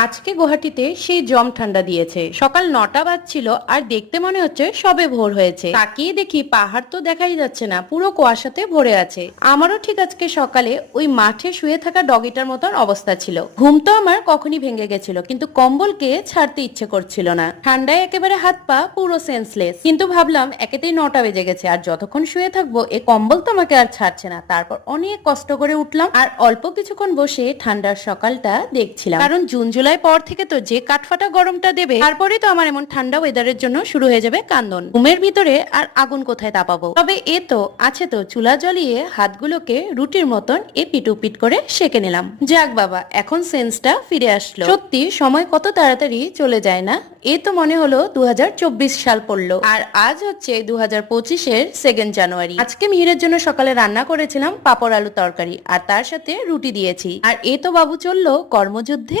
আজকে গুয়াহাটিতে সেই জম ঠান্ডা দিয়েছে। সকাল 9টা বাজছিল আর দেখতে মনে হচ্ছে সবে ভোর হয়েছে। তাকিয়ে দেখি পাহাড় তো দেখাই যাচ্ছে না, পুরো কুয়াশাতে ভরে আছে। আমারও ঠিক আজকে সকালে ওই মাঠে শুয়ে থাকা ডগিটার মতন অবস্থা ছিল। ঘুম তো আমার কখনই ভেঙে গেছিল, কিন্তু কম্বলকে ছাড়তে ইচ্ছে করছিল না। ঠান্ডায় একেবারে হাত পা পুরো সেন্সলেস। কিন্তু ভাবলাম একেতেই 9টা বেজে গেছে, আর যতক্ষণ শুয়ে থাকবো এ কম্বল তো আমাকে আর ছাড়ছে না। তারপর অনেক কষ্ট করে উঠলাম আর অল্প কিছুক্ষণ বসে ঠান্ডার সকালটা দেখছিলাম। কারণ জুন জুলাই পর থেকে তো যে কাঠফাটা গরমটা দেবে, তারপরে তো আমার এমন ঠান্ডা ওয়েদারের জন্য শুরু হয়ে যাবে কান্দন। ঘুমের ভিতরে আর আগুন কোথায় তাপাবো? তবে এ তো আছে, তো চুলা জ্বলিয়ে হাতগুলোকে রুটির মতন এপিট উপিট করে সেকে নিলাম। যাক বাবা, এখন সেন্সটা ফিরে আসলো। সত্যি সময় কত তাড়াতাড়ি চলে যায় না। এ তো মনে হলো 2024 সাল পড়লো, আর আজ হচ্ছে 2025-এর 2 জানুয়ারি। আজকে মিহিরের জন্য সকালে রান্না করেছিলাম পাপড় আলু তরকারি, আর তার সাথে রুটি দিয়েছি। আর এ তো বাবু চললো কর্মযুদ্ধে।